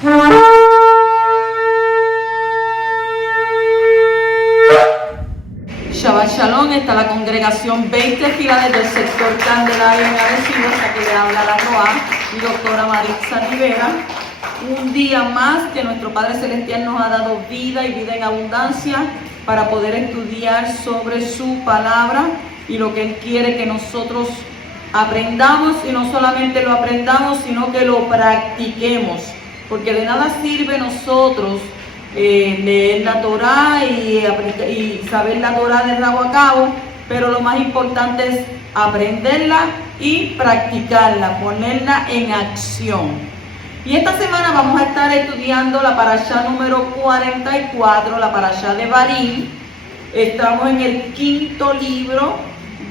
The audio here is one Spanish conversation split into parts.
Shabbat Shalom, está la congregación 20 Filas del sector Candelaria en Arecibo, hasta que le habla la Roa y doctora Maritza Rivera. Un día más que nuestro Padre Celestial nos ha dado vida y vida en abundancia para poder estudiar sobre su palabra y lo que Él quiere que nosotros aprendamos, y no solamente lo aprendamos, sino que lo practiquemos, porque de nada sirve nosotros leer la Torá y saber la Torá de rabo a cabo, pero lo más importante es aprenderla y practicarla, ponerla en acción. Y esta semana vamos a estar estudiando la parashá número 44, la parashá de Barim. Estamos en el quinto libro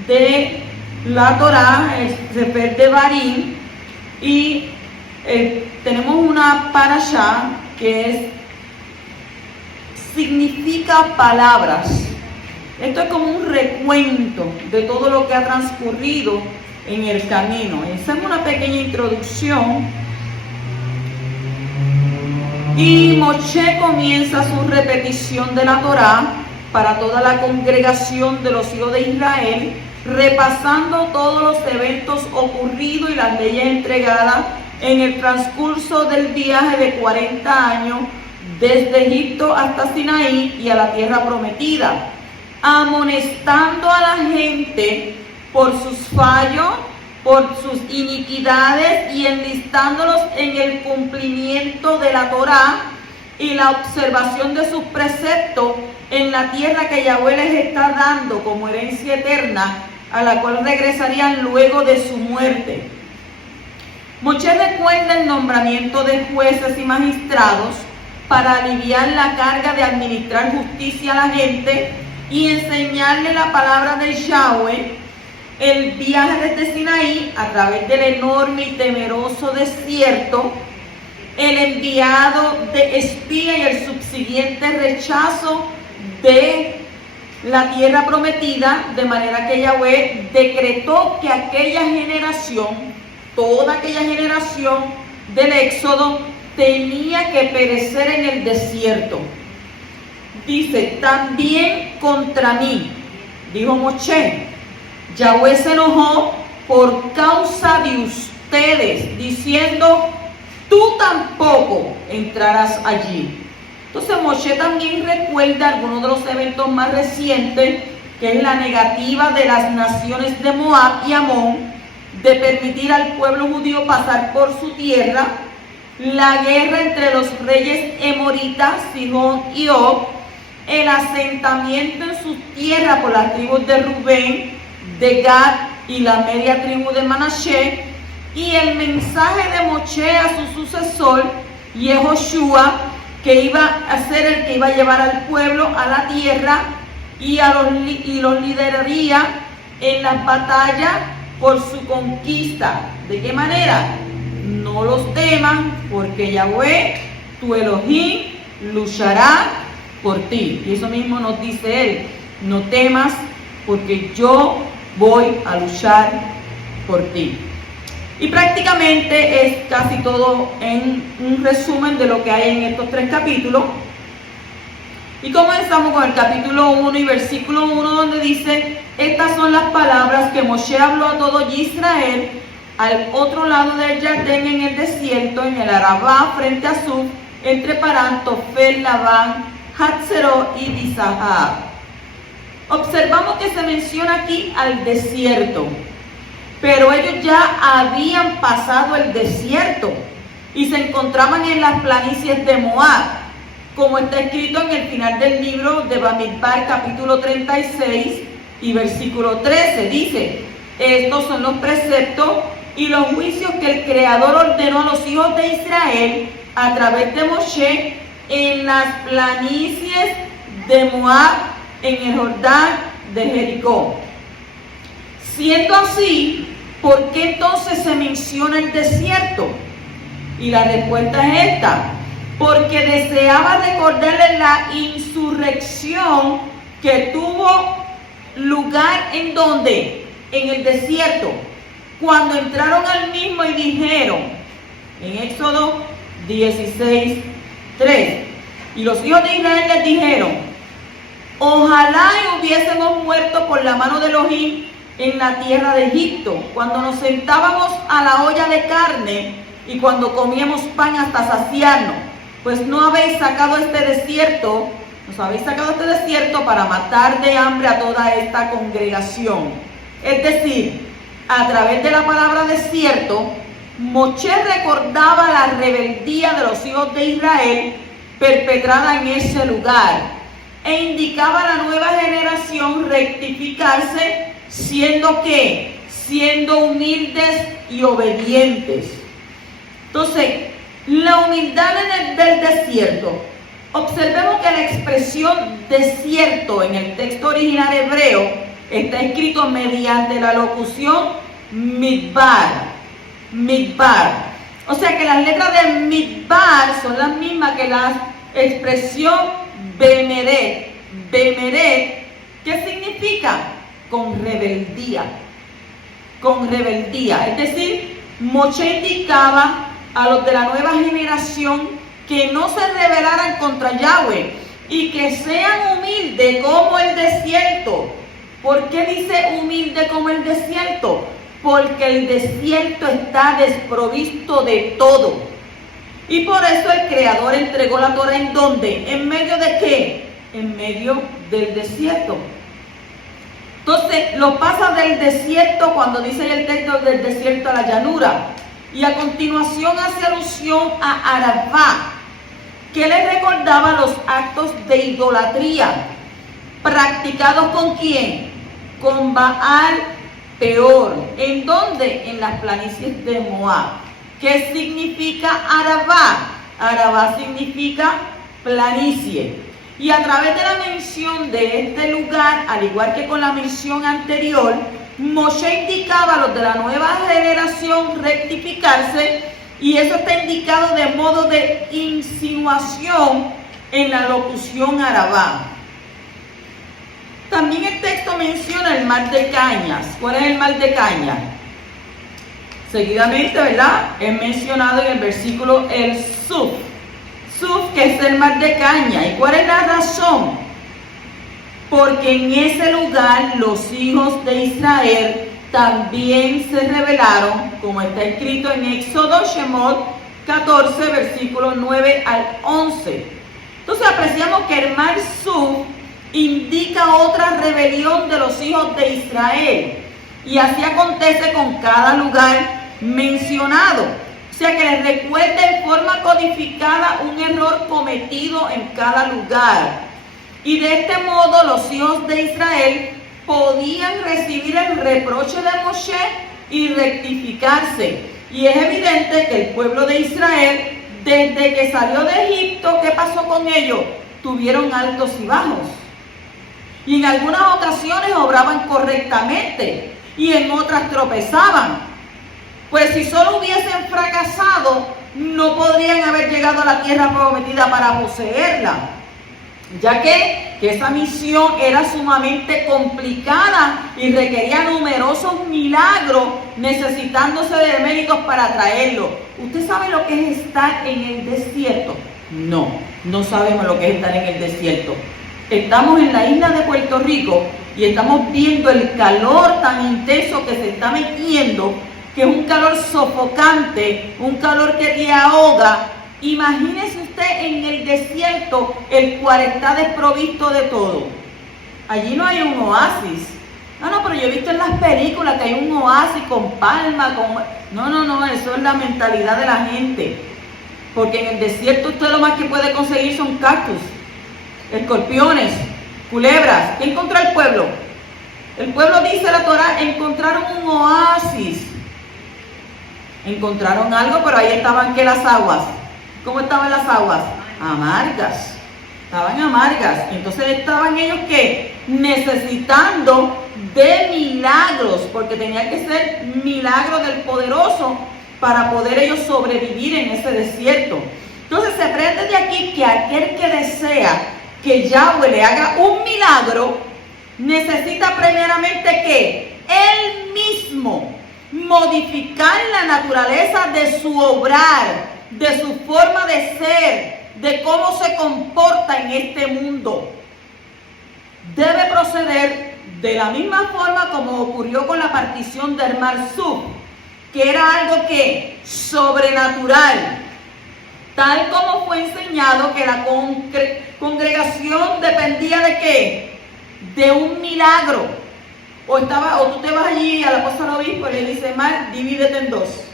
de la Torá, el Sefer de Barim, y tenemos una parashá que significa palabras. Esto es como un recuento de todo lo que ha transcurrido en el camino. Hacemos una pequeña introducción. Y Moshe comienza su repetición de la Torá para toda la congregación de los hijos de Israel, repasando todos los eventos ocurridos y las leyes entregadas en el transcurso del viaje de 40 años desde Egipto hasta Sinaí y a la tierra prometida, amonestando a la gente por sus fallos, por sus iniquidades, y enlistándolos en el cumplimiento de la Torá y la observación de sus preceptos en la tierra que Yahweh les está dando como herencia eterna, a la cual regresarían luego de su muerte. Moshe recuerda el nombramiento de jueces y magistrados para aliviar la carga de administrar justicia a la gente y enseñarle la palabra de Yahweh. El viaje desde Sinaí a través del enorme y temeroso desierto, el enviado de espía y el subsiguiente rechazo de la tierra prometida, de manera que Yahweh decretó que aquella generación, toda aquella generación del Éxodo, tenía que perecer en el desierto. Dice, también contra mí, dijo Moshe, Yahweh se enojó por causa de ustedes, diciendo, tú tampoco entrarás allí. Entonces Moshe también recuerda algunos de los eventos más recientes, que es la negativa de las naciones de Moab y Amón de permitir al pueblo judío pasar por su tierra, la guerra entre los reyes emoritas, Sihón y Og, el asentamiento en su tierra por las tribus de Rubén, de Gad y la media tribu de Manashe, y el mensaje de Moshe a su sucesor, Yehoshua, que iba a ser el que iba a llevar al pueblo a la tierra y los lideraría en las batallas por su conquista. ¿De qué manera? No los teman, porque Yahweh, tu Elohim, luchará por ti. Y eso mismo nos dice él, no temas, porque yo voy a luchar por ti. Y prácticamente es casi todo en un resumen de lo que hay en estos 3 capítulos. Y comenzamos con el capítulo 1 y versículo 1, donde dice, estas son las palabras que Moshe habló a todo Israel al otro lado del Jardín, en el desierto, en el Arabá, frente a Suf, entre Parán, Tofel, Labán, Hatzeró y Dizahab. Observamos que se menciona aquí al desierto, pero ellos ya habían pasado el desierto y se encontraban en las planicies de Moab, como está escrito en el final del libro de Bamidbar, capítulo 36 y versículo 13. Dice, estos son los preceptos y los juicios que el Creador ordenó a los hijos de Israel a través de Moshe en las planicies de Moab, en el Jordán de Jericó. Siendo así, ¿por qué entonces se menciona el desierto? Y la respuesta es esta: porque deseaba recordarles la insurrección que tuvo lugar en donde, en el desierto, cuando entraron al mismo y dijeron, en Éxodo 16:3. Y los hijos de Israel les dijeron: ojalá y hubiésemos muerto por la mano de Elohim en la tierra de Egipto, cuando nos sentábamos a la olla de carne y cuando comíamos pan hasta saciarnos, pues no habéis sacado este desierto, nos habéis sacado este desierto para matar de hambre a toda esta congregación. Es decir, a través de la palabra desierto, Moshe recordaba la rebeldía de los hijos de Israel perpetrada en ese lugar e indicaba a la nueva generación rectificarse, siendo ¿qué? Siendo humildes y obedientes. Entonces, la humildad del desierto. Observemos que la expresión desierto en el texto original hebreo está escrito mediante la locución midbar. Midbar. O sea que las letras de midbar son las mismas que la expresión bemeret. Bemeret, ¿qué significa? Con rebeldía. Con rebeldía. Es decir, Moshe indicaba a los de la nueva generación que no se rebelaran contra Yahweh y que sean humildes como el desierto. ¿Por qué dice humilde como el desierto? Porque el desierto está desprovisto de todo. Y por eso el Creador entregó la Torah ¿en dónde? ¿En medio de qué? En medio del desierto. Entonces, lo pasa del desierto cuando dice el texto del desierto a la llanura. Y a continuación hace alusión a Arabá, que le recordaba los actos de idolatría practicados ¿con quién? Con Baal Peor. ¿En dónde? En las planicies de Moab. ¿Qué significa Arabá? Arabá significa planicie. Y a través de la mención de este lugar, al igual que con la mención anterior, Moshe indicaba a los de la nueva generación rectificarse, y eso está indicado de modo de insinuación en la locución Arabá. También el texto menciona el mar de Cañas. ¿Cuál es el mar de Cañas? Seguidamente, ¿verdad? Es mencionado en el versículo el Suf. Suf, que es el mar de Caña. ¿Y cuál es la razón? Porque en ese lugar los hijos de Israel también se rebelaron, como está escrito en Éxodo Shemot 14, versículos 9 al 11. Entonces apreciamos que el mar Suf indica otra rebelión de los hijos de Israel. Y así acontece con cada lugar mencionado. O sea que les recuerda en forma codificada un error cometido en cada lugar. Y de este modo los hijos de Israel podían recibir el reproche de Moshe y rectificarse. Y es evidente que el pueblo de Israel, desde que salió de Egipto, ¿qué pasó con ellos? Tuvieron altos y bajos. Y en algunas ocasiones obraban correctamente y en otras tropezaban. Pues si solo hubiesen fracasado, no podrían haber llegado a la tierra prometida para poseerla, ya que esa misión era sumamente complicada y requería numerosos milagros, necesitándose de médicos para traerlo. ¿Usted sabe lo que es estar en el desierto? No, no sabemos lo que es estar en el desierto. Estamos en la isla de Puerto Rico y estamos viendo el calor tan intenso que se está metiendo, que es un calor sofocante, un calor que te ahoga. Imagínese usted en el desierto, el cual está desprovisto de todo. Allí no hay un oasis. No, pero yo he visto en las películas que hay un oasis con palma, No, eso es la mentalidad de la gente. Porque en el desierto usted lo más que puede conseguir son cactus, escorpiones, culebras. ¿Qué encontró el pueblo? El pueblo, dice la Torah, encontraron un oasis. Encontraron algo, pero ahí estaban ¿qué? Las aguas. ¿Cómo estaban las aguas? Amargas. Estaban amargas. Entonces estaban ellos ¿qué? Necesitando de milagros, porque tenía que ser milagro del poderoso para poder ellos sobrevivir en ese desierto. Entonces se aprende de aquí que aquel que desea que Yahweh le haga un milagro, necesita primeramente que él mismo modificar la naturaleza de su obrar de su forma de ser, de cómo se comporta en este mundo. Debe proceder de la misma forma como ocurrió con la partición del Mar Suf, que era algo que sobrenatural, tal como fue enseñado que la congregación dependía de ¿qué? De un milagro. O tú te vas allí a la cosa del obispo y le dices, Mar, divídete en dos.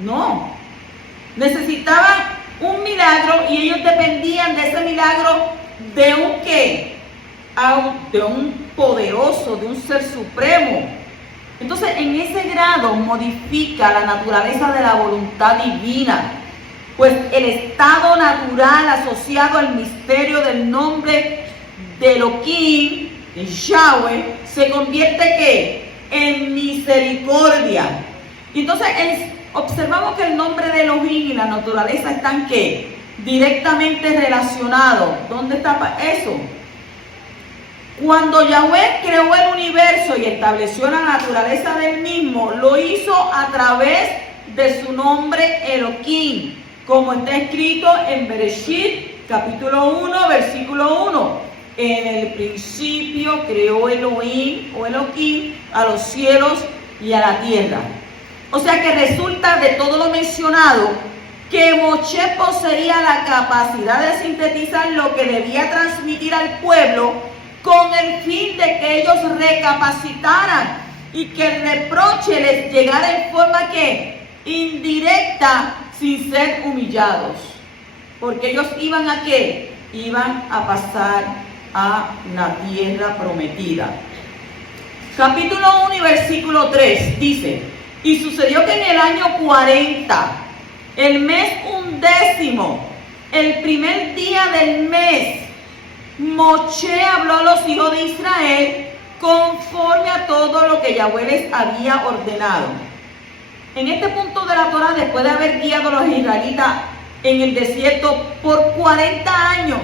No. Necesitaban un milagro y ellos dependían de ese milagro de un ¿qué? De un poderoso, de un ser supremo. Entonces, en ese grado modifica la naturaleza de la voluntad divina, pues el estado natural asociado al misterio del nombre de Elohim, de Yahweh, se convierte ¿qué? En misericordia. Y entonces observamos que el nombre de Elohim y la naturaleza están ¿qué? Directamente relacionados. ¿Dónde está eso? Cuando Yahweh creó el universo y estableció la naturaleza del mismo, lo hizo a través de su nombre Elohim, como está escrito en Bereshit, capítulo 1, versículo 1. En el principio creó Elohim o Elohim a los cielos y a la tierra. O sea que resulta de todo lo mencionado que Moshe poseía la capacidad de sintetizar lo que debía transmitir al pueblo con el fin de que ellos recapacitaran y que el reproche les llegara en forma que indirecta, sin ser humillados. Porque ellos iban a ¿qué? Iban a pasar a la tierra prometida. Capítulo 1 y versículo 3 dice: y sucedió que en el año 40, el mes 11, el primer día del mes, Moshe habló a los hijos de Israel conforme a todo lo que Yahweh les había ordenado. En este punto de la Torah, después de haber guiado a los israelitas en el desierto por 40 años,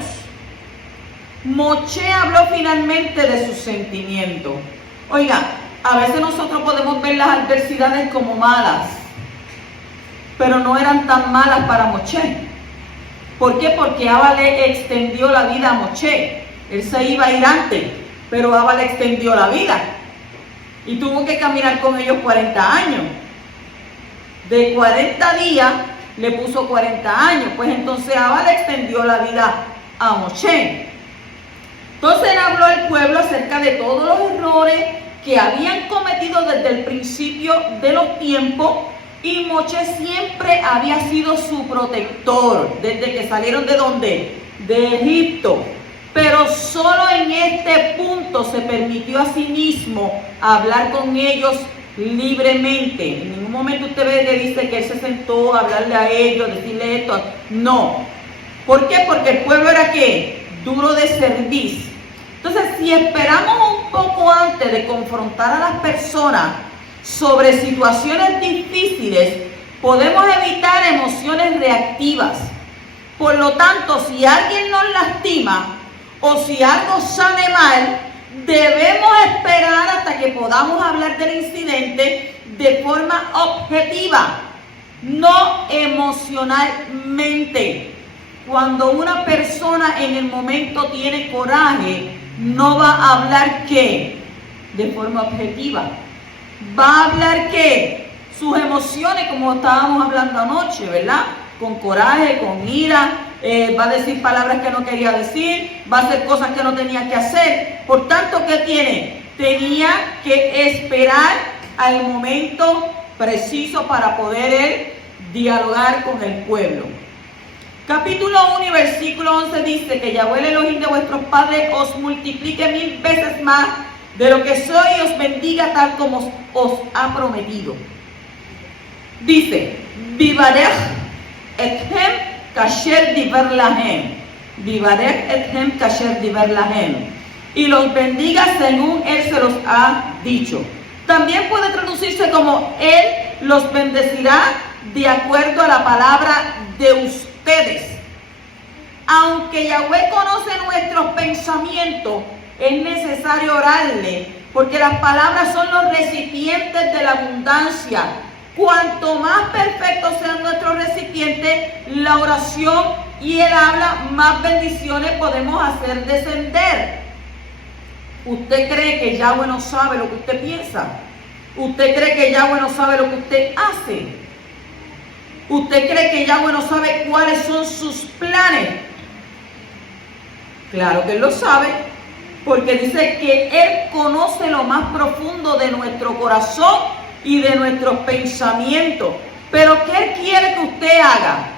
Moshe habló finalmente de sus sentimientos. Oiga, a veces nosotros podemos ver las adversidades como malas, pero no eran tan malas para Moshe. ¿Por qué? Porque Abba le extendió la vida a Moshe. Él se iba a ir antes, pero Abba le extendió la vida. Y tuvo que caminar con ellos 40 años. De 40 días le puso 40 años. Pues entonces Abba le extendió la vida a Moshe. Entonces él habló al pueblo acerca de todos los errores que habían cometido desde el principio de los tiempos, y Moshe siempre había sido su protector desde que salieron ¿de dónde? De Egipto. Pero solo en este punto se permitió a sí mismo hablar con ellos libremente. En ningún momento usted ve que dice que él se sentó a hablarle a ellos, decirle esto. No. ¿Por qué? Porque el pueblo era ¿qué? Duro de cerviz. Entonces, si esperamos un poco antes de confrontar a las personas sobre situaciones difíciles, podemos evitar emociones reactivas. Por lo tanto, si alguien nos lastima o si algo sale mal, debemos esperar hasta que podamos hablar del incidente de forma objetiva, no emocionalmente. Cuando una persona en el momento tiene coraje, no va a hablar ¿qué? De forma objetiva. Va a hablar ¿qué? Sus emociones, como estábamos hablando anoche, ¿verdad? Con coraje, con ira, va a decir palabras que no quería decir, va a hacer cosas que no tenía que hacer. Por tanto, ¿qué tiene? Tenía que esperar al momento preciso para poder él dialogar con el pueblo. Capítulo 1 y versículo 11 dice que Yahweh el Elohim de vuestros padres os multiplique 1000 veces más de lo que soy y os bendiga tal como os ha prometido. Dice: Vivarech etchem kasher diver lahem. Vivarech etchem kasher diver lahem. Y los bendiga según él se los ha dicho. También puede traducirse como él los bendecirá de acuerdo a la palabra de ustedes. Aunque Yahweh conoce nuestros pensamientos, es necesario orarle, porque las palabras son los recipientes de la abundancia Cuanto más perfectos sean nuestros recipientes, la oración y el habla, más bendiciones podemos hacer descender. ¿Usted cree que Yahweh no sabe lo que usted piensa? ¿Usted cree que Yahweh no sabe lo que usted hace? ¿Usted cree que Yahweh no sabe cuáles son sus planes? Claro que Él lo sabe, porque dice que Él conoce lo más profundo de nuestro corazón y de nuestros pensamientos. Pero ¿qué Él quiere que usted haga?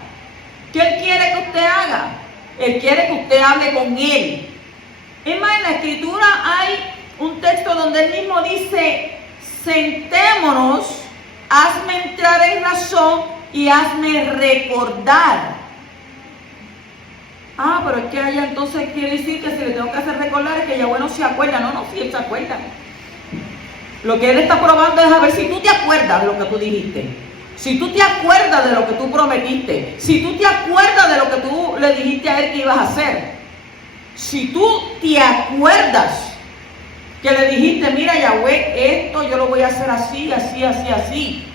¿Qué Él quiere que usted haga? Él quiere que usted hable con Él. Es más, en la Escritura hay un texto donde Él mismo dice: sentémonos, hazme entrar en razón y hazme recordar. Pero es que allá entonces quiere decir que si le tengo que hacer recordar es que Yahweh no se acuerda. No, si Él se acuerda. Lo que Él está probando es a ver si tú te acuerdas de lo que tú dijiste. Si tú te acuerdas de lo que tú prometiste. Si tú te acuerdas de lo que tú le dijiste a Él que ibas a hacer. Si tú te acuerdas que le dijiste: mira, Yahweh, esto yo lo voy a hacer así, así, así, así.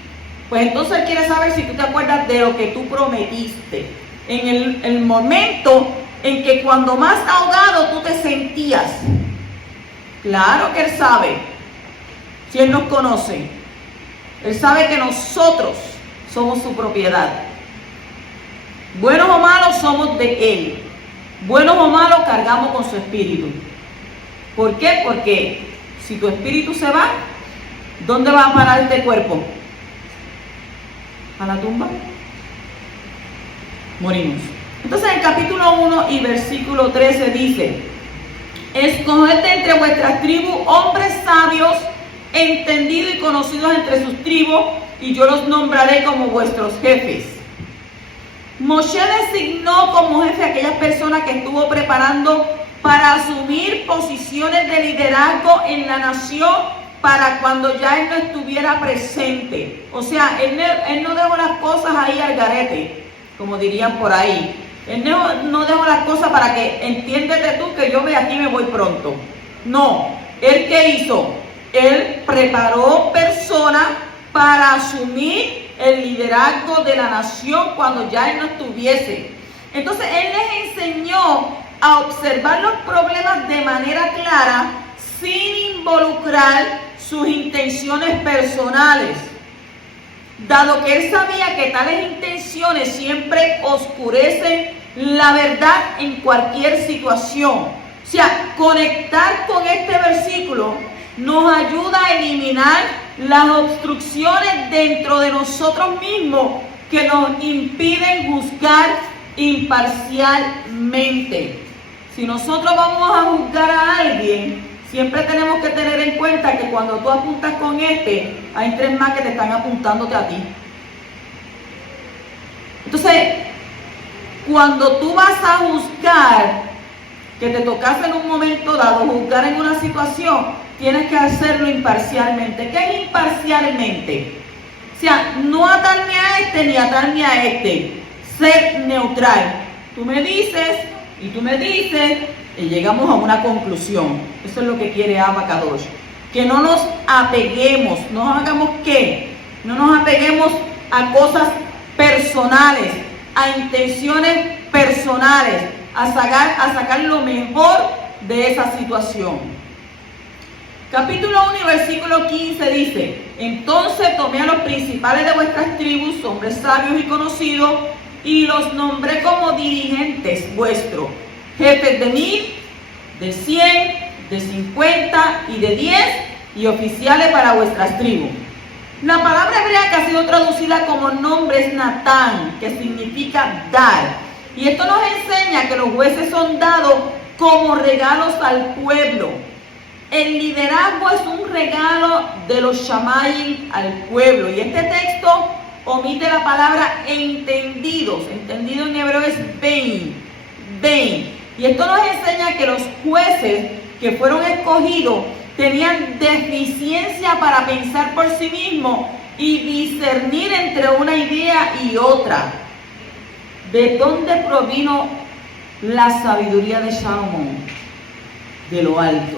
Pues entonces Él quiere saber si tú te acuerdas de lo que tú prometiste. En el momento en que cuando más ahogado tú te sentías. Claro que Él sabe. Si Él nos conoce, Él sabe que nosotros somos su propiedad. Buenos o malos somos de Él. Buenos o malos cargamos con su espíritu. ¿Por qué? Porque si tu espíritu se va, ¿dónde va a parar este cuerpo? ¿A la tumba? Morimos. Entonces en capítulo 1 y versículo 13 dice: escoged entre vuestras tribus hombres sabios, entendidos y conocidos entre sus tribus, y yo los nombraré como vuestros jefes. Moshe designó como jefe a aquellas personas que estuvo preparando para asumir posiciones de liderazgo en la nación para cuando ya Él no estuviera presente. O sea, Él no dejó las cosas ahí al garete, como dirían por ahí. Él no dejó las cosas para que entiéndete tú que yo de aquí me voy pronto. No, ¿Él qué hizo? Él preparó personas para asumir el liderazgo de la nación cuando ya Él no estuviese. Entonces Él les enseñó a observar los problemas de manera clara, sin involucrar sus intenciones personales, dado que Él sabía que tales intenciones siempre oscurecen la verdad en cualquier situación. O sea, conectar con este versículo nos ayuda a eliminar las obstrucciones dentro de nosotros mismos que nos impiden juzgar imparcialmente. Si nosotros vamos a juzgar a alguien, siempre tenemos que tener en cuenta que cuando tú apuntas con hay 3 más que te están apuntándote a ti. Entonces, cuando tú vas a juzgar, que te tocase en un momento dado juzgar en una situación, tienes que hacerlo imparcialmente. ¿Qué es imparcialmente? O sea, no atarme a este ni atarme a este. Ser neutral. Tú me dices y tú me dices y llegamos a una conclusión. Eso es lo que quiere Abba Kadosh. Que no nos apeguemos. ¿No hagamos qué? No nos apeguemos a cosas personales, a intenciones personales, a sacar lo mejor de esa situación. Capítulo 1 y versículo 15 dice: entonces tomé a los principales de vuestras tribus, hombres sabios y conocidos, y los nombré como dirigentes vuestros, jefes de 1000, de 100, de 50 y de 10, y oficiales para vuestras tribus. La palabra hebrea que ha sido traducida como nombre es Natán, que significa dar. Y esto nos enseña que los jueces son dados como regalos al pueblo. El liderazgo es un regalo de los shamayim al pueblo. Y este texto omite la palabra entendidos. Entendido en hebreo es bein. Y esto nos enseña que los jueces que fueron escogidos tenían deficiencia para pensar por sí mismos y discernir entre una idea y otra. ¿De dónde provino la sabiduría de Salomón? De lo alto.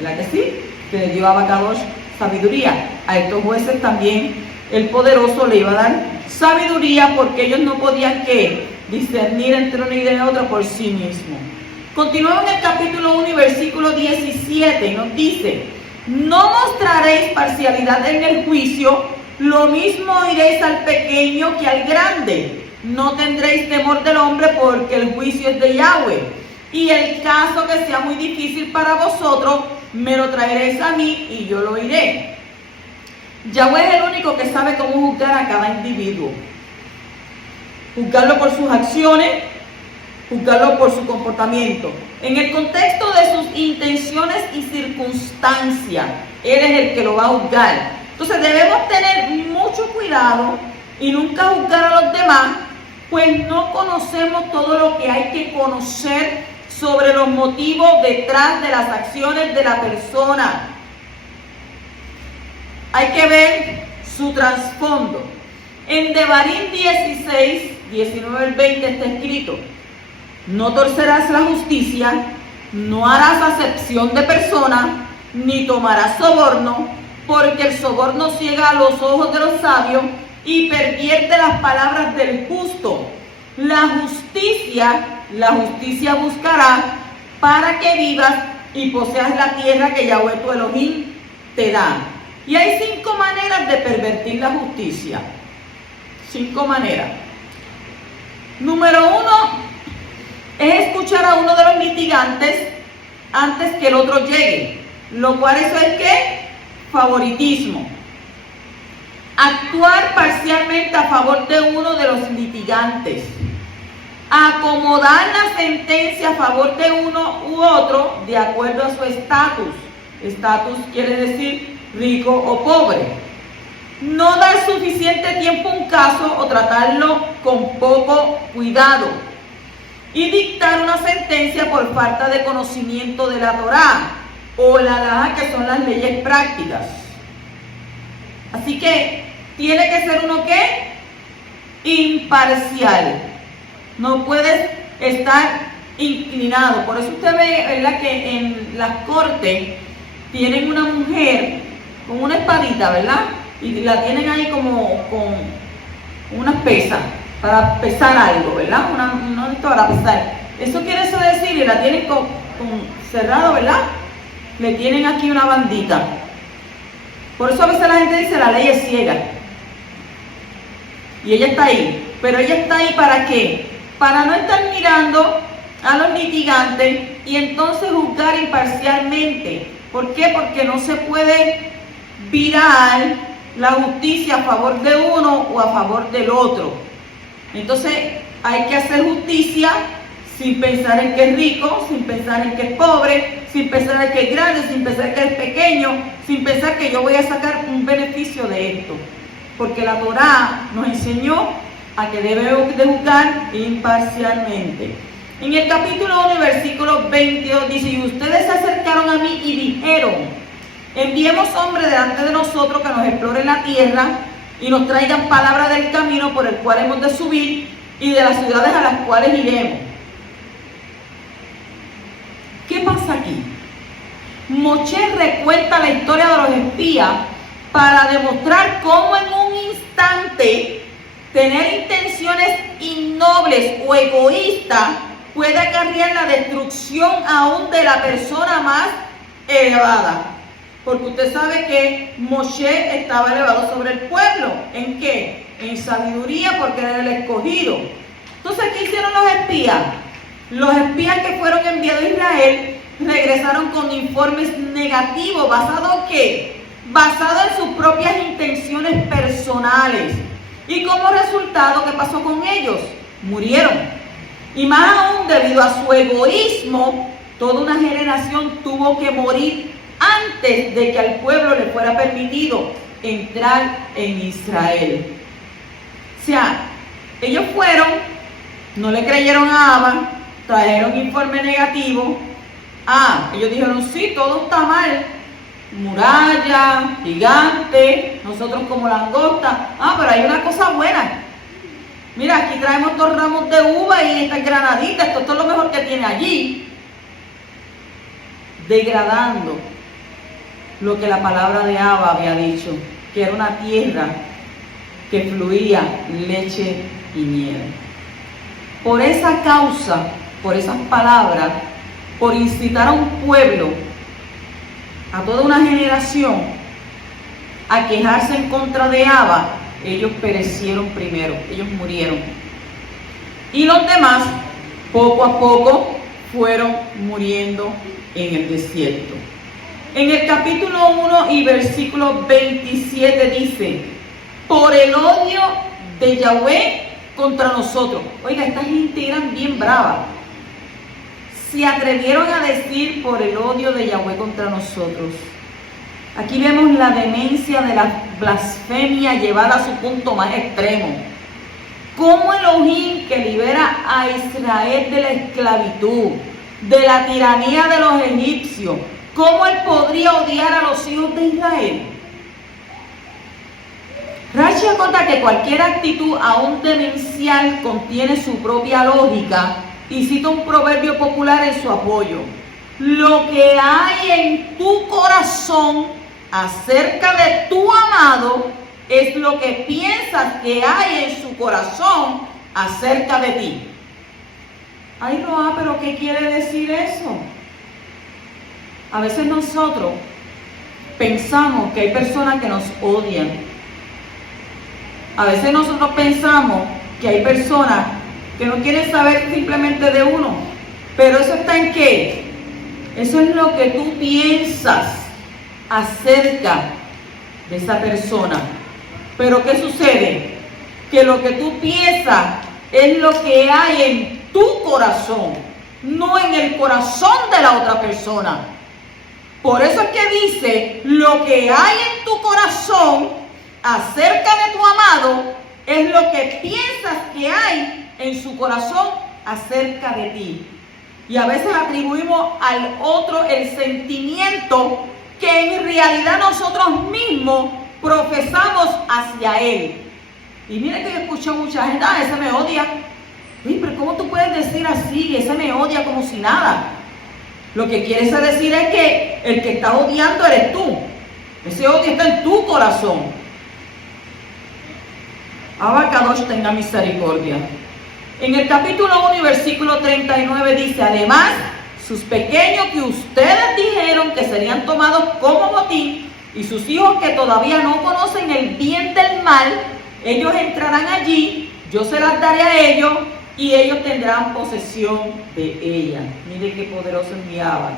¿Verdad que sí? Que le dio a Abba Kadosh sabiduría. A estos jueces también el poderoso le iba a dar sabiduría, porque ellos no podían ¿qué? Discernir entre una idea y otra por sí mismos. Continuamos en el capítulo 1 y versículo 17, y nos dice: no mostraréis parcialidad en el juicio, lo mismo oiréis al pequeño que al grande. No tendréis temor del hombre, porque el juicio es de Yahweh. Y el caso que sea muy difícil para vosotros, me lo traeréis a mí y yo lo oiré. Yahweh es el único que sabe cómo juzgar a cada individuo. Juzgarlo por sus acciones, juzgarlo por su comportamiento. En el contexto de sus intenciones y circunstancias, Él es el que lo va a juzgar. Entonces debemos tener mucho cuidado y nunca juzgar a los demás, pues no conocemos todo lo que hay que conocer sobre los motivos detrás de las acciones de la persona. Hay que ver su trasfondo. En Devarim 16, 19 al 20 está escrito: no torcerás la justicia, no harás acepción de persona, ni tomarás soborno, porque el soborno ciega los ojos de los sabios y pervierte las palabras del justo. La justicia buscará para que vivas y poseas la tierra que Yahweh tu Elohim te da. Y hay 5 maneras de pervertir la justicia. 5 maneras. Número 1 es escuchar a uno de los litigantes antes que el otro llegue, lo cual eso es ¿qué? Favoritismo. Actuar parcialmente a favor de uno de los litigantes. Acomodar la sentencia a favor de uno u otro de acuerdo a su estatus. Estatus quiere decir rico o pobre. No dar suficiente tiempo a un caso o tratarlo con poco cuidado. Y dictar una sentencia por falta de conocimiento de la Torá o la halajá, que son las leyes prácticas. Así que tiene que ser uno ¿qué? Imparcial. No puedes estar inclinado. Por eso usted ve, ¿verdad?, que en las cortes tienen una mujer con una espadita, ¿verdad? Y la tienen ahí como con unas pesas para pesar algo, ¿verdad? Una para pesar. Eso quiere decir, y la tienen con cerrado, ¿verdad? Le tienen aquí una bandita. Por eso a veces la gente dice la ley es ciega. Y ella está ahí. Pero ella está ahí ¿para qué? Para no estar mirando a los litigantes y entonces juzgar imparcialmente. ¿Por qué? Porque no se puede virar la justicia a favor de uno o a favor del otro. Entonces hay que hacer justicia sin pensar en que es rico, sin pensar en que es pobre, sin pensar en que es grande, sin pensar en que es pequeño, sin pensar que yo voy a sacar un beneficio de esto. Porque la Torá nos enseñó a que debemos de juzgar imparcialmente. En el capítulo 1, versículo 22 dice: y ustedes se acercaron a mí y dijeron: enviemos hombres delante de nosotros que nos exploren la tierra y nos traigan palabra del camino por el cual hemos de subir y de las ciudades a las cuales iremos. ¿Qué pasa aquí? Moshe recuenta la historia de los espías para demostrar cómo en un instante tener intenciones innobles o egoístas puede acarrear la destrucción aún de la persona más elevada. Porque usted sabe que Moshe estaba elevado sobre el pueblo. ¿En qué? En sabiduría, porque era el escogido. Entonces, ¿qué hicieron los espías? Los espías que fueron enviados a Israel regresaron con informes negativos. ¿Basado en qué? Basado en sus propias intenciones personales. Y como resultado, ¿qué pasó con ellos? Murieron. Y más aún, debido a su egoísmo, toda una generación tuvo que morir antes de que al pueblo le fuera permitido entrar en Israel. O sea, ellos fueron, no le creyeron a Abba, trajeron informe negativo. Ellos dijeron: sí, todo está mal. Muralla, gigante, nosotros como langosta. Pero hay una cosa buena. Mira, aquí traemos 2 ramos de uva y estas granaditas, esto es lo mejor que tiene allí. Degradando lo que la palabra de Abba había dicho, que era una tierra que fluía leche y miel. Por esa causa, por esas palabras, por incitar a un pueblo, a toda una generación, a quejarse en contra de Abba, ellos perecieron primero, ellos murieron. Y los demás, poco a poco, fueron muriendo en el desierto. En el capítulo 1 y versículo 27 dice: por el odio de Yahweh contra nosotros. Oiga, esta gente eran bien brava. Se atrevieron a decir por el odio de Yahweh contra nosotros. Aquí vemos la demencia de la blasfemia llevada a su punto más extremo. Cómo Elohim, que libera a Israel de la esclavitud, de la tiranía de los egipcios, cómo él podría odiar a los hijos de Israel. Rashi acorda que cualquier actitud, aún demencial, contiene su propia lógica y cita un proverbio popular en su apoyo. Lo que hay en tu corazón acerca de tu amado es lo que piensas que hay en su corazón acerca de ti. Ay, Roa, pero ¿qué quiere decir eso? A veces nosotros pensamos que hay personas que nos odian. A veces nosotros pensamos que hay personas que no quieren saber simplemente de uno. Pero eso está en qué? Eso es lo que tú piensas acerca de esa persona. Pero ¿qué sucede? Que lo que tú piensas es lo que hay en tu corazón, no en el corazón de la otra persona. Por eso es que dice, lo que hay en tu corazón acerca de tu amado es lo que piensas que hay en su corazón acerca de ti. Y a veces atribuimos al otro el sentimiento que en realidad nosotros mismos profesamos hacia él. Y mire que yo escucho mucha gente: ese me odia. Uy, pero ¿cómo tú puedes decir así? Ese me odia como si nada. Lo que quieres decir es que el que está odiando eres tú. Ese odio está en tu corazón. Abba Kadosh tenga misericordia. En el capítulo 1 y versículo 39 dice: además, sus pequeños que ustedes dijeron que serían tomados como botín, y sus hijos que todavía no conocen el bien del mal, ellos entrarán allí, yo se las daré a ellos, y ellos tendrán posesión de ella. Mire qué poderoso enviaba.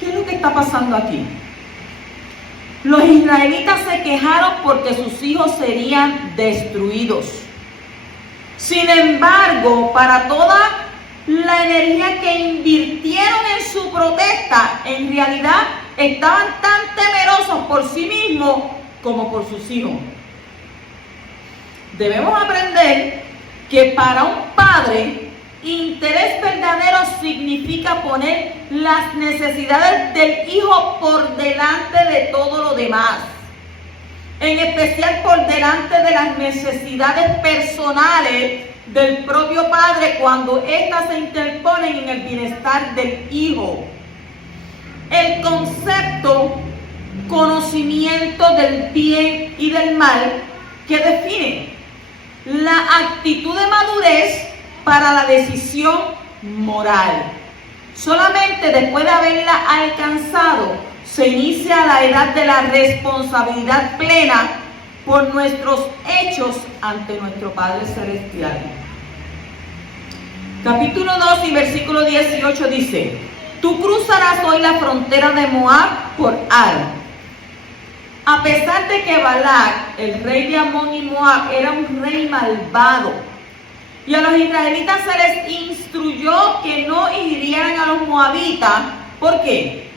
¿Qué es lo que está pasando aquí? Los israelitas se quejaron porque sus hijos serían destruidos. Sin embargo, para toda la energía que invirtieron en su protesta, en realidad estaban tan temerosos por sí mismos como por sus hijos. Debemos aprender que para un padre, interés verdadero significa poner las necesidades del hijo por delante de todo lo demás. En especial por delante de las necesidades personales del propio padre cuando éstas se interponen en el bienestar del hijo. El concepto conocimiento del bien y del mal que define la actitud de madurez para la decisión moral. Solamente después de haberla alcanzado se inicia la edad de la responsabilidad plena por nuestros hechos ante nuestro Padre Celestial. Capítulo 2 y versículo 18 dice: tú cruzarás hoy la frontera de Moab por Ar. A pesar de que Balac, el rey de Amón y Moab, era un rey malvado, y a los israelitas se les instruyó que no hirieran a los moabitas. ¿Por qué?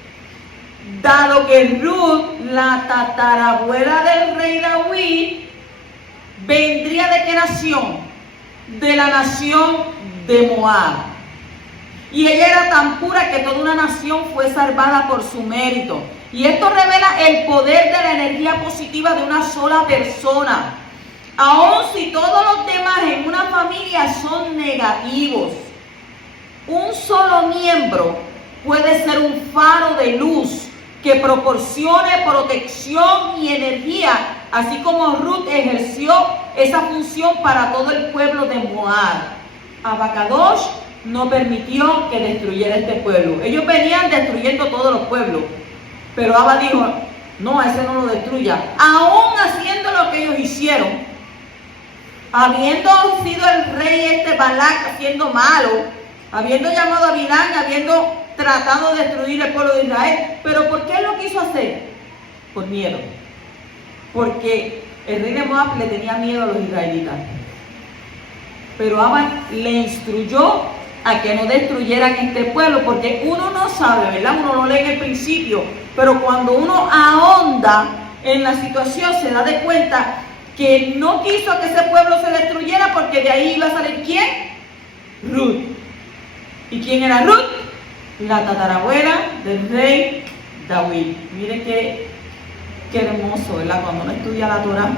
Dado que Ruth, la tatarabuela del rey David, vendría ¿de qué nación? De la nación de Moab. Y ella era tan pura que toda una nación fue salvada por su mérito. Y esto revela el poder de la energía positiva de una sola persona. Aun si todos los demás en una familia son negativos, un solo miembro puede ser un faro de luz que proporcione protección y energía, así como Ruth ejerció esa función para todo el pueblo de Moab. Abacadosh no permitió que destruyera este pueblo. Ellos venían destruyendo todos los pueblos, pero Abba dijo, no, a ese no lo destruya. Aún haciendo lo que ellos hicieron, habiendo sido el rey Balac siendo malo, habiendo llamado a Bilán, habiendo tratado de destruir el pueblo de Israel, pero ¿por qué lo quiso hacer? Por miedo. Porque el rey de Moab le tenía miedo a los israelitas. Pero Abba le instruyó a que no destruyeran este pueblo, porque uno no sabe, ¿verdad? Uno lo lee en el principio, pero cuando uno ahonda en la situación se da de cuenta que no quiso que ese pueblo se destruyera, porque de ahí iba a salir ¿quién? Ruth. ¿Y quién era Ruth? La tatarabuela del rey David. Miren qué hermoso, ¿verdad? Cuando uno estudia la Torah,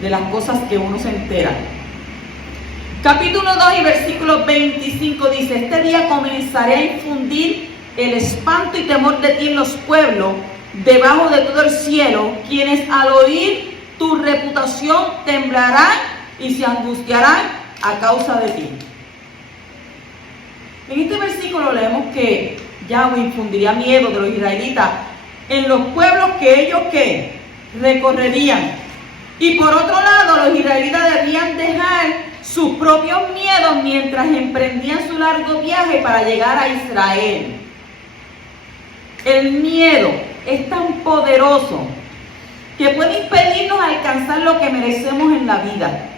de las cosas que uno se entera. Capítulo 2 y versículo 25 dice, este día comenzaré a infundir el espanto y temor de ti en los pueblos, debajo de todo el cielo, quienes al oír tu reputación temblarán y se angustiarán a causa de ti. En este versículo leemos que Yahweh infundiría miedo de los israelitas en los pueblos que ellos ¿qué? Recorrerían. Y por otro lado, los israelitas debían dejar sus propios miedos mientras emprendían su largo viaje para llegar a Israel. El miedo es tan poderoso que puede impedirnos alcanzar lo que merecemos en la vida.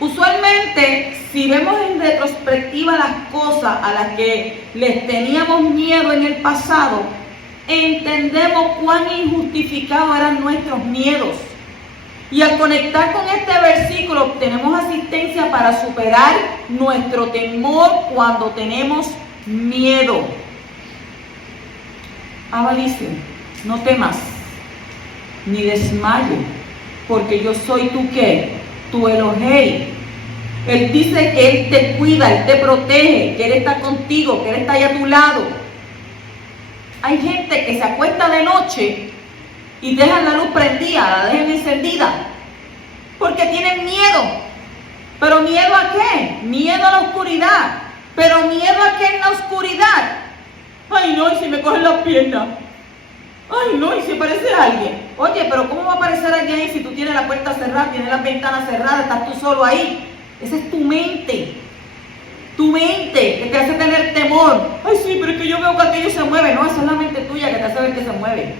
Usualmente, si vemos en retrospectiva las cosas a las que les teníamos miedo en el pasado, entendemos cuán injustificados eran nuestros miedos. Y al conectar con este versículo obtenemos asistencia para superar nuestro temor cuando tenemos miedo. Abba dice, no temas, ni desmayes, porque yo soy tu ¿qué? Tu Elohei. Él dice que Él te cuida, Él te protege, que Él está contigo, que Él está ahí a tu lado. Hay gente que se acuesta de noche y dejan la luz prendida, la dejan encendida, porque tienen miedo. ¿Pero miedo a qué? Miedo a la oscuridad. ¿Pero miedo a qué en la oscuridad? Ay no, y si me cogen las piernas. Ay no, y si aparece alguien. Oye, pero ¿cómo va a aparecer alguien ahí si tú tienes la puerta cerrada, tienes las ventanas cerradas, estás tú solo ahí? Esa es tu mente. Tu mente que te hace tener temor. Ay sí, pero es que yo veo que aquello se mueve. No, esa es la mente tuya que te hace ver que se mueve.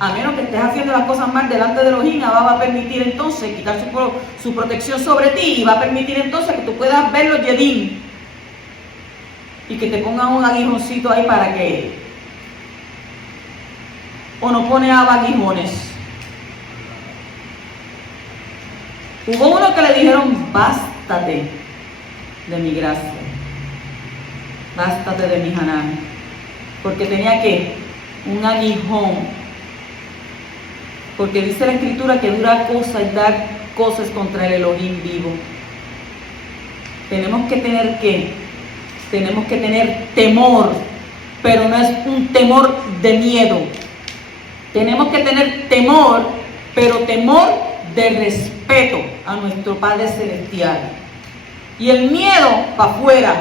A menos que estés haciendo las cosas mal delante de Elohim, va a permitir entonces quitar su protección sobre ti y va a permitir entonces que tú puedas ver los yedim y que te pongan un aguijoncito ahí para que, o no pone aguijones. Hubo uno que le dijeron, bástate de mi gracia, bástate de mi Hanán, porque tenía que un aguijón. Porque dice la Escritura que dura cosa y dar cosas contra el Elohim vivo. Tenemos que tener ¿qué? Tenemos que tener temor, pero no es un temor de miedo. Tenemos que tener temor, pero temor de respeto a nuestro Padre Celestial. Y el miedo para afuera,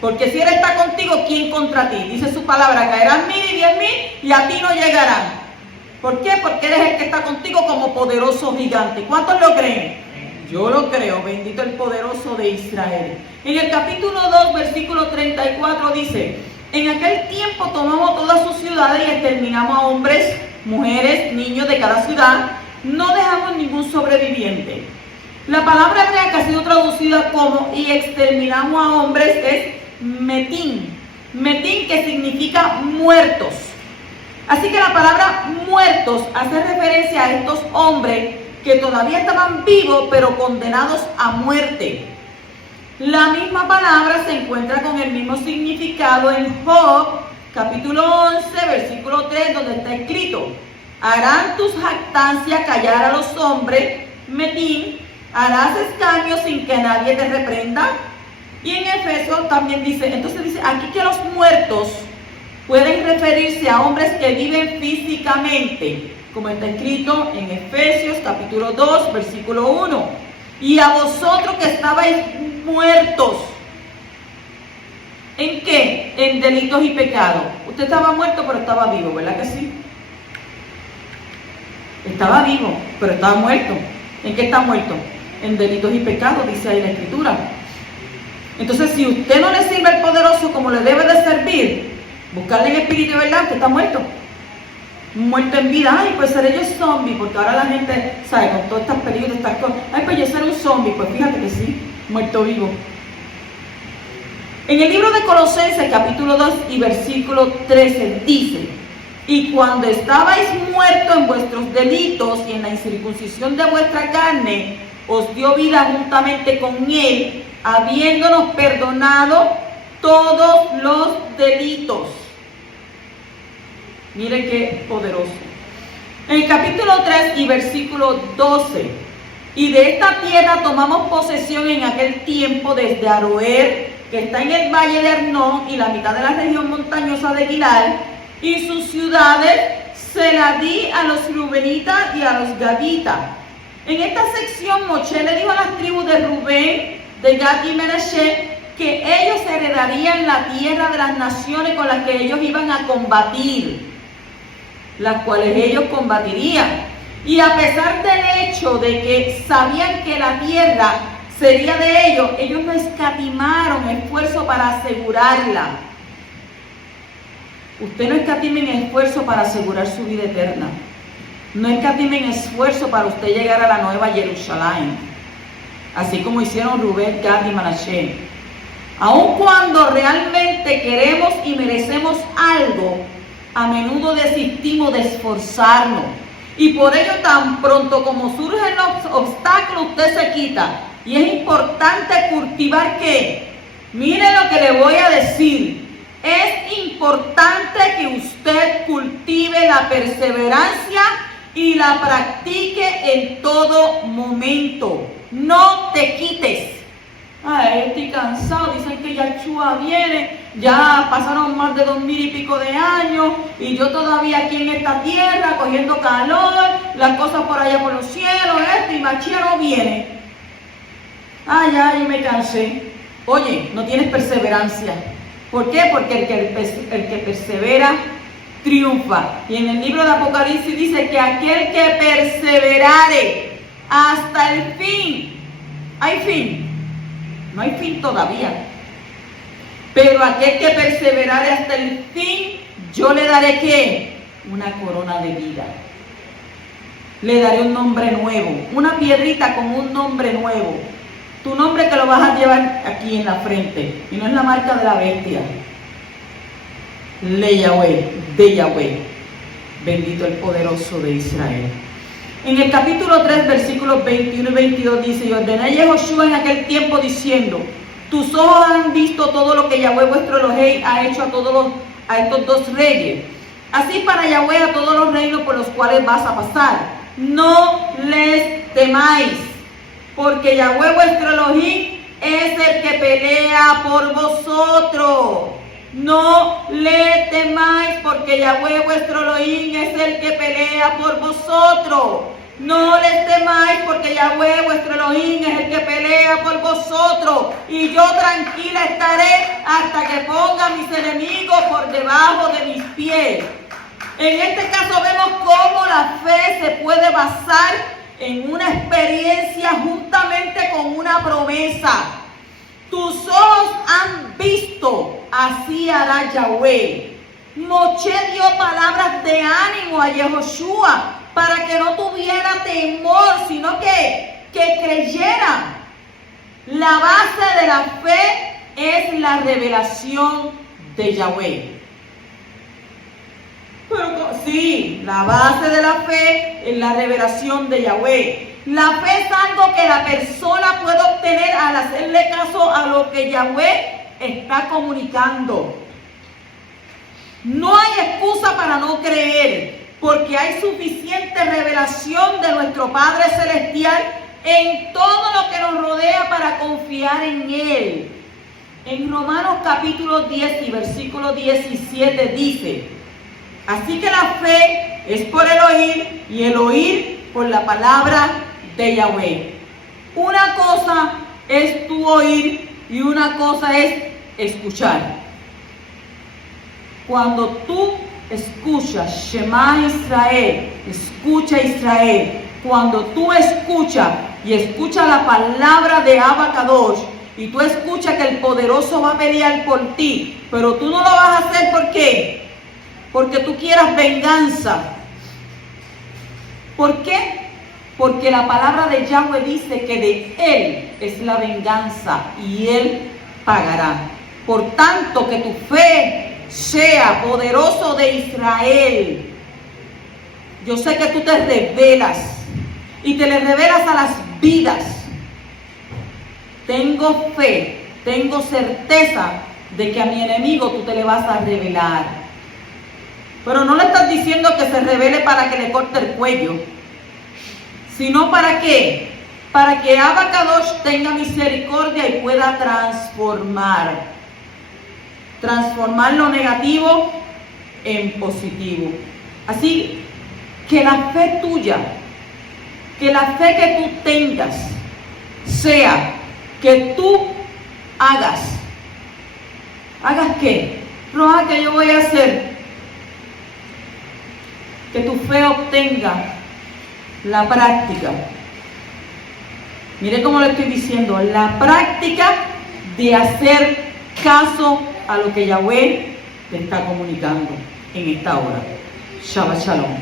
porque si Él está contigo, ¿quién contra ti? Dice su palabra, caerán 1000 y 10.000 y a ti no llegarán. ¿Por qué? Porque eres el que está contigo como poderoso gigante. ¿Cuántos lo creen? Yo lo creo, bendito el poderoso de Israel. En el capítulo 2, versículo 34 dice, en aquel tiempo tomamos todas sus ciudades y exterminamos a hombres, mujeres, niños de cada ciudad, no dejamos ningún sobreviviente. La palabra hebrea que ha sido traducida como y exterminamos a hombres es metín. Metín que significa muertos. Así que la palabra muertos hace referencia a estos hombres que todavía estaban vivos pero condenados a muerte. La misma palabra se encuentra con el mismo significado en Job, capítulo 11, versículo 3, donde está escrito, harán tus jactancias callar a los hombres, metín, harás escarnio sin que nadie te reprenda. Y en Efesios también dice, entonces dice aquí que los muertos pueden referirse a hombres que viven físicamente, como está escrito en Efesios capítulo 2, versículo 1. Y a vosotros que estabais muertos. ¿En qué? En delitos y pecados. Usted estaba muerto, pero estaba vivo, ¿verdad que sí? Estaba vivo, pero estaba muerto. ¿En qué está muerto? En delitos y pecados, dice ahí la Escritura. Entonces, si usted no le sirve al poderoso como le debe de servir, buscarle en espíritu y verdad, usted está muerto. Muerto en vida. Ay, pues seré yo zombie, porque ahora la gente, ¿sabe? Con todas estas películas, estas cosas. Ay, pues yo seré un zombie. Pues fíjate que sí, muerto vivo. En el libro de Colosenses, capítulo 2 y versículo 13, dice: y cuando estabais muertos en vuestros delitos y en la incircuncisión de vuestra carne, os dio vida juntamente con él, habiéndonos perdonado todos los delitos. Mire qué poderoso. En el capítulo 3 y versículo 12: y de esta tierra tomamos posesión en aquel tiempo desde Aroer, que está en el valle de Arnón y la mitad de la región montañosa de Gilal, y sus ciudades se las di a los Rubenitas y a los Gaditas. En esta sección Moshe le dijo a las tribus de Rubén, de Gad y Menashe que ellos heredarían la tierra de las naciones con las que ellos iban a combatir, las cuales ellos combatirían. Y a pesar del hecho de que sabían que la tierra sería de ellos no escatimaron esfuerzo para asegurarla. Usted no escatime en esfuerzo para asegurar su vida eterna. No escatime en esfuerzo para usted llegar a la nueva Jerusalén, así como hicieron Rubén, Gad y Manashe. Aun cuando realmente queremos y merecemos algo, a menudo desistimos de esforzarnos. Y por ello, tan pronto como surgen los obstáculos, usted se quita. Y es importante cultivar ¿qué? Mire lo que le voy a decir. Es importante que usted cultive la perseverancia y la practique en todo momento. No te quites. Ay, estoy cansado, dicen que Yahshua viene, ya pasaron más de 2000 y pico de años y yo todavía aquí en esta tierra cogiendo calor, las cosas por allá por los cielos, y Mashiach no viene. Ay, ya, yo me cansé. Oye, no tienes perseverancia. ¿Por qué? Porque el que persevera triunfa. Y en el libro de Apocalipsis dice que aquel que perseverare hasta el fin. ¿Hay fin? No hay fin todavía. Pero aquel que perseverare hasta el fin, yo le daré ¿qué? Una corona de vida. Le daré un nombre nuevo. Una piedrita con un nombre nuevo. Tu nombre que lo vas a llevar aquí en la frente. Y no es la marca de la bestia. Le Yahweh, de Yahweh. Bendito el poderoso de Israel. En el capítulo 3, versículos 21 y 22 dice: y ordené a Yehoshua en aquel tiempo diciendo: tus ojos han visto todo lo que Yahweh vuestro Elohim ha hecho a estos dos reyes. Así para Yahweh a todos los reinos por los cuales vas a pasar. No les temáis, porque Yahweh vuestro Elohim es el que pelea por vosotros. No le temáis, porque Yahweh vuestro Elohim es el que pelea por vosotros. No les temáis, porque Yahweh vuestro Elohim es el que pelea por vosotros. Y yo tranquila estaré hasta que ponga a mis enemigos por debajo de mis pies. En este caso vemos cómo la fe se puede basar en una experiencia juntamente con una promesa. Tus ojos han visto, así hará Yahweh. Moshe dio palabras de ánimo a Yehoshua para que no tuviera temor, sino que creyera. La base de la fe es la revelación de Yahweh. Pero sí, la base de la fe es la revelación de Yahweh. La fe es algo que la persona puede obtener al hacerle caso a lo que Yahweh está comunicando. No hay excusa para no creer, porque hay suficiente revelación de nuestro Padre Celestial en todo lo que nos rodea para confiar en Él. En Romanos capítulo 10 y versículo 17 dice: así que la fe es por el oír y el oír por la palabra de Yahweh. Una cosa es tu oír y una cosa es escuchar. Cuando tú escuchas Shema Israel, escucha Israel, cuando tú escuchas y escuchas la palabra de Abba Kadosh, y tú escuchas que el poderoso va a pelear por ti, pero tú no lo vas a hacer, ¿por qué? Porque tú quieras venganza. ¿Por qué? Porque la palabra de Yahweh dice que de Él es la venganza y Él pagará. Por tanto, que tu fe sea poderoso de Israel. Yo sé que tú te revelas y te le revelas a las vidas. Tengo fe, tengo certeza de que a mi enemigo tú te le vas a revelar. Pero no le estás diciendo que se revele para que le corte el cuello, sino ¿para qué? Para que Abba Kadosh tenga misericordia y pueda transformar lo negativo en positivo. Así que la fe tuya, que la fe que tú tengas, sea que tú ¿hagas qué? Roja, ¿qué yo voy a hacer? Que tu fe obtenga la práctica. Mire cómo le estoy diciendo, la práctica de hacer caso a lo que Yahweh te está comunicando en esta hora. Shabbat Shalom.